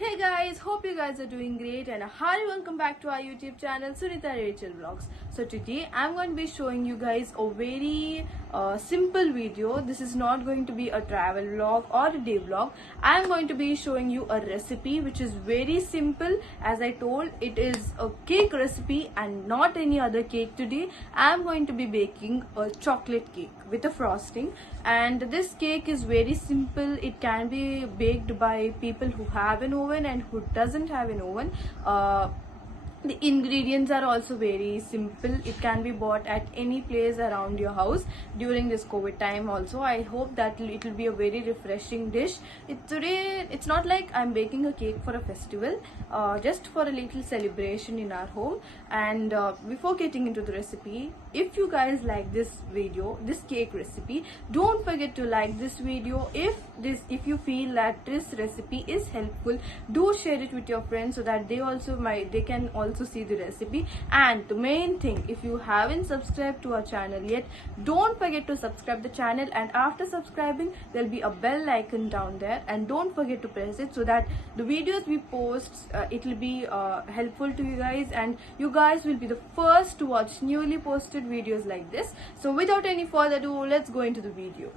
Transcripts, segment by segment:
Hey guys, hope you guys are doing great and a hearty welcome back to our YouTube channel Sunita Rachel Vlogs. So today I'm going to be showing you guys a very simple video. This is not going to be a travel vlog or a day vlog. I'm going to be showing you a recipe which is very simple. As I told, it is a cake recipe and not any other cake. Today I'm going to be baking a chocolate cake with a frosting, and this cake is very simple. It can be baked by people who have an oven and who doesn't have an oven. The ingredients are also very simple. It can be bought at any place around your house during this COVID time also. I hope that it will be a very refreshing dish. Today it's not like I'm baking a cake for a festival, just for a little celebration in our home. And before getting into the recipe, if you guys like this video, this cake recipe, don't forget to like this video. If you feel that this recipe is helpful, do share it with your friends so that they can also see the recipe. And the main thing, if you haven't subscribed to our channel yet, don't forget to subscribe the channel, and after subscribing there'll be a bell icon down there, and don't forget to press it so that the videos we post, it will be helpful to you guys, and you guys will be the first to watch newly posted videos like this. So without any further ado, let's go into the video.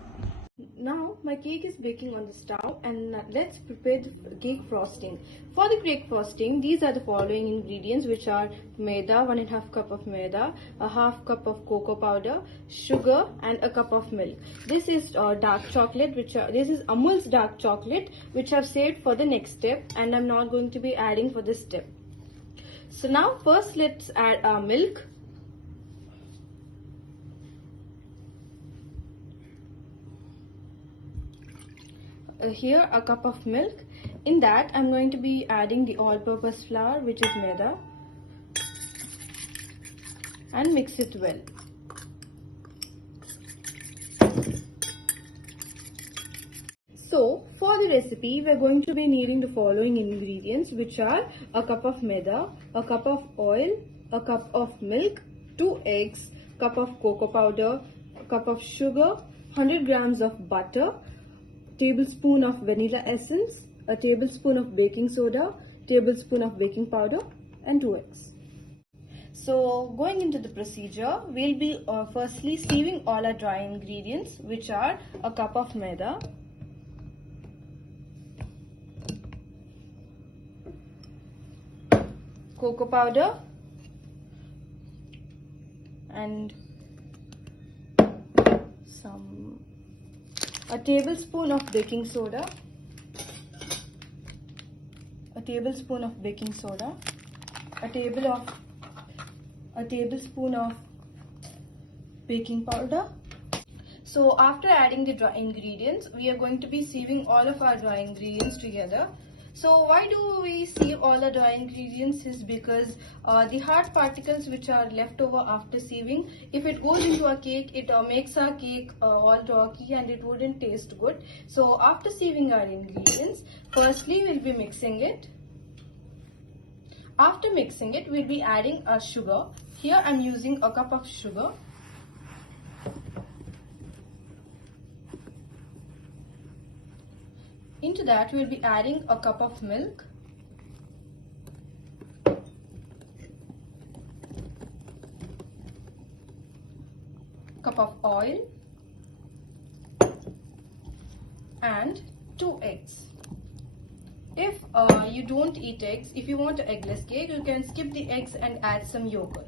Now my cake is baking on the stove, and let's prepare the cake frosting. For the cake frosting, these are the following ingredients, which are maida, 1.5 cup of maida, a half cup of cocoa powder, sugar, and a cup of milk. This is dark chocolate, this is Amul's dark chocolate, which I've saved for the next step, and I'm not going to be adding for this step. So now first let's add our milk. Here a cup of milk. In that I'm going to be adding the all-purpose flour, which is maida, and mix it well. So for the recipe, we're going to be needing the following ingredients, which are a cup of maida, a cup of oil, a cup of milk, 2 eggs, cup of cocoa powder, a cup of sugar, 100 grams of butter, tablespoon of vanilla essence, a tablespoon of baking soda, tablespoon of baking powder, and 2 eggs. So going into the procedure, we'll be firstly sieving all our dry ingredients, which are a cup of maida, cocoa powder, and a tablespoon of baking soda, a tablespoon of baking soda, a tablespoon of baking powder. So after adding the dry ingredients, we are going to be sieving all of our dry ingredients together. So why do we sieve all the dry ingredients is because the hard particles which are left over after sieving, if it goes into a cake, it makes our cake all rocky and it wouldn't taste good. So after sieving our ingredients, firstly we'll be mixing it. After mixing it, we'll be adding our sugar. Here I'm using a cup of sugar. Into that we'll be adding a cup of milk, cup of oil, and 2 eggs. If you don't eat eggs, if you want an eggless cake, you can skip the eggs and add some yogurt.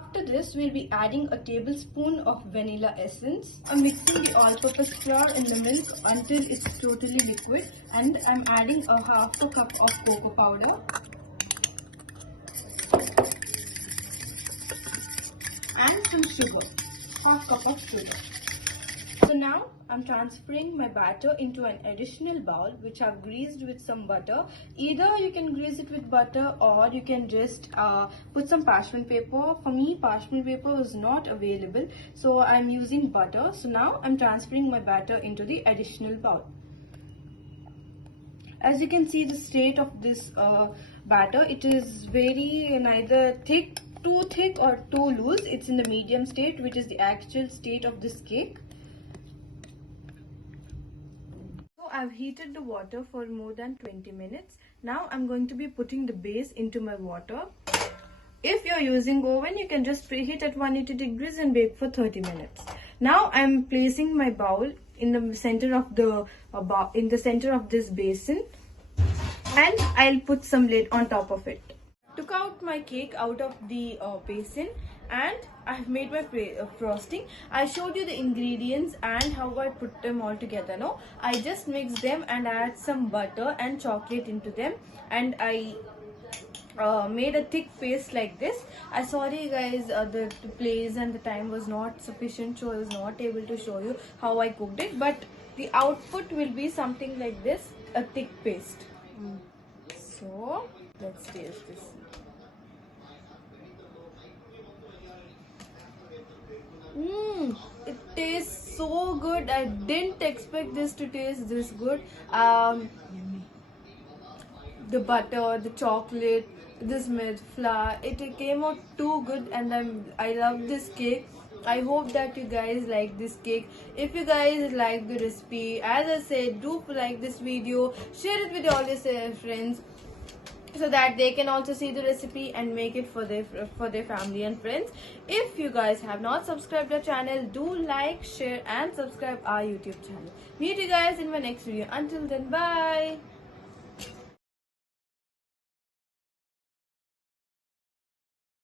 After this, we'll be adding a tablespoon of vanilla essence. I'm mixing the all-purpose flour and the milk until it's totally liquid, and I'm adding a half a cup of cocoa powder and some sugar, half cup of sugar. So now I'm transferring my batter into an additional bowl which I've greased with some butter. Either you can grease it with butter or you can just put some parchment paper. For me, parchment paper was not available, so I'm using butter. So now I'm transferring my batter into the additional bowl. As you can see the state of this batter, it is very neither too thick or too loose. It's in the medium state, which is the actual state of this cake. I've heated the water for more than 20 minutes. Now I'm going to be putting the base into my water. If you're using oven, you can just preheat at 180 degrees and bake for 30 minutes. Now I'm placing my bowl in the center of this basin, and I'll put some lid on top of it. Took out my cake out of the basin, and I've made my frosting. I showed you the ingredients and how I put them all together. No, I just mixed them and add some butter and chocolate into them, and I made a thick paste like this. I sorry guys, the place and the time was not sufficient, so I was not able to show you how I cooked it, but the output will be something like this, a thick paste. So let's taste this. It tastes so good. I didn't expect this to taste this good. The butter, the chocolate, this milk, flour, it came out too good, and I love this cake. I hope that you guys like this cake. If you guys like the recipe, as I said, do like this video, share it with all your friends, so that they can also see the recipe and make it for their family and friends. If you guys have not subscribed our channel, do like, share and subscribe our YouTube channel. Meet you guys in my next video. Until then, bye.